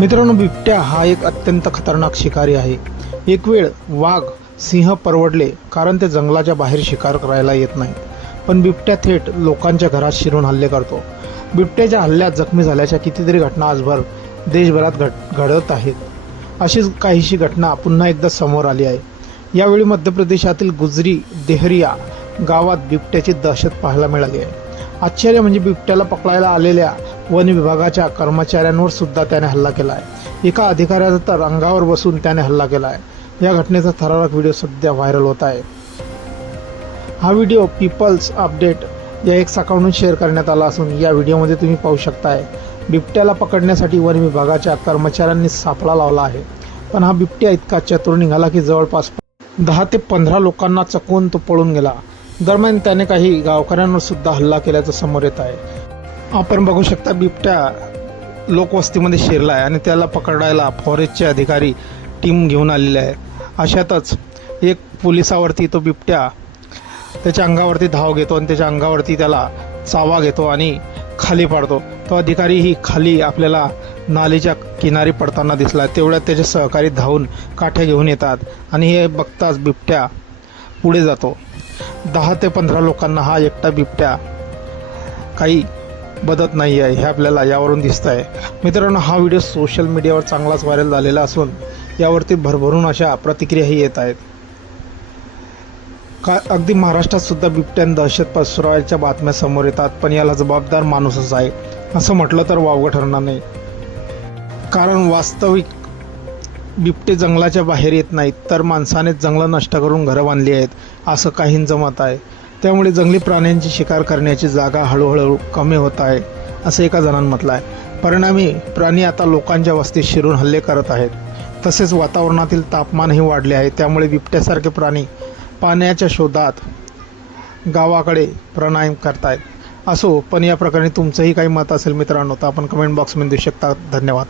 मित्रांनो, बिबट्या हा एक अत्यंत खतरनाक शिकारी आहे. एक वेळ वाघ सिंह परवडले कारण ते जंगलाच्या बाहेर शिकार करायला येत नाही, पण बिबट्या थेट लोकांच्या घरात शिरून हल्ले करतो. बिबट्याच्या हल्ल्यात जखमी झाल्याच्या कितीतरी घटना आजभर देशभरात घडत आहेत. अशीच काहीशी घटना पुन्हा एकदा समोर आली आहे. यावेळी मध्य प्रदेशातील गुजरी देहरिया गावात बिबट्याची दहशत पाहायला मिळाली आहे. आश्चर्य म्हणजे बिबट्याला पकडायला आलेल्या वन विभागाच्या कर्मचाऱ्यांवर सुद्धा त्याने हल्ला केला आहे. एका अधिकाऱ्याचा तर अंगावर बसून त्याने हल्ला केला आहे. या घटनेचा थरारक व्हिडिओ सध्या व्हायरल होत आहे. हा व्हिडिओ पीपल्स अपडेट या एक अकाउंटवरून शेअर करण्यात आला असून या व्हिडिओमध्ये तुम्ही पाहू शकताय बिबट्याला पकडण्यासाठी वन विभागाच्या कर्मचाऱ्यांनी सापळा लावला आहे. पण हा बिबट्या इतका चतुर निघाला की जवळपास 10 ते 15 लोकांना चकवून तो पळून गेला. दरम्यान त्याने काही गावकऱ्यांवर सुद्धा हल्ला केल्याचं समोर येत आहे. आपण बघू शकता बिबट्या लोकवस्तीमध्ये शिरला आहे आणि त्याला पकडायला फॉरेस्टचे अधिकारी टीम घेऊन आलेले आहे. अशातच एक पोलिसावरती तो बिबट्या त्याच्या अंगावरती धाव घेतो आणि त्याच्या अंगावरती त्याला चावा घेतो आणि खाली पाडतो. तो अधिकारीही खाली आपल्याला नालीच्या किनारी पडताना दिसला. तेवढ्यात त्याचे सहकारी धावून काठ्या घेऊन येतात आणि हे बघताच बिबट्या पुढे जातो. 10 ते 15 लोकांना हा एकटा बिबट्या काही बदत नाही आहे हे आपल्याला यावरून दिसत आहे. मित्रांनो, हा व्हिडिओ सोशल मीडियावर चांगलाच व्हायरल झालेला असून यावरती भरभरून अशा प्रतिक्रियाही येत आहेत. अगदी महाराष्ट्रात सुद्धा बिबट्याने दहशत पसरवायच्या बातम्या समोर येतात, पण याला जबाबदार माणूसच आहे असं म्हटलं तर वावगं ठरणार नाही. कारण वास्तविक बिबटे जंगलाच्या बाहेर येत नाहीत, तर माणसानेच जंगलं नष्ट करून घरं बांधली आहेत असं काहींचं मत आहे. त्यामुळे जंगली प्राण्यांची शिकार करण्याची जागा हळूहळू कमी होत आहे असं एका जणांनी म्हटलं आहे. परिणामी प्राणी आता लोकांच्या वस्तीत शिरून हल्ले करत आहेत. तसेच वातावरणातील तापमानही वाढले आहे. त्यामुळे बिबट्यासारखे प्राणी पाण्याच्या शोधात गावाकडे प्रयाण करतायत. असो, पण या प्रकरणी तुमचंही काही मत असेल मित्रांनो तर आपण कमेंट बॉक्समध्ये देऊ शकता. धन्यवाद.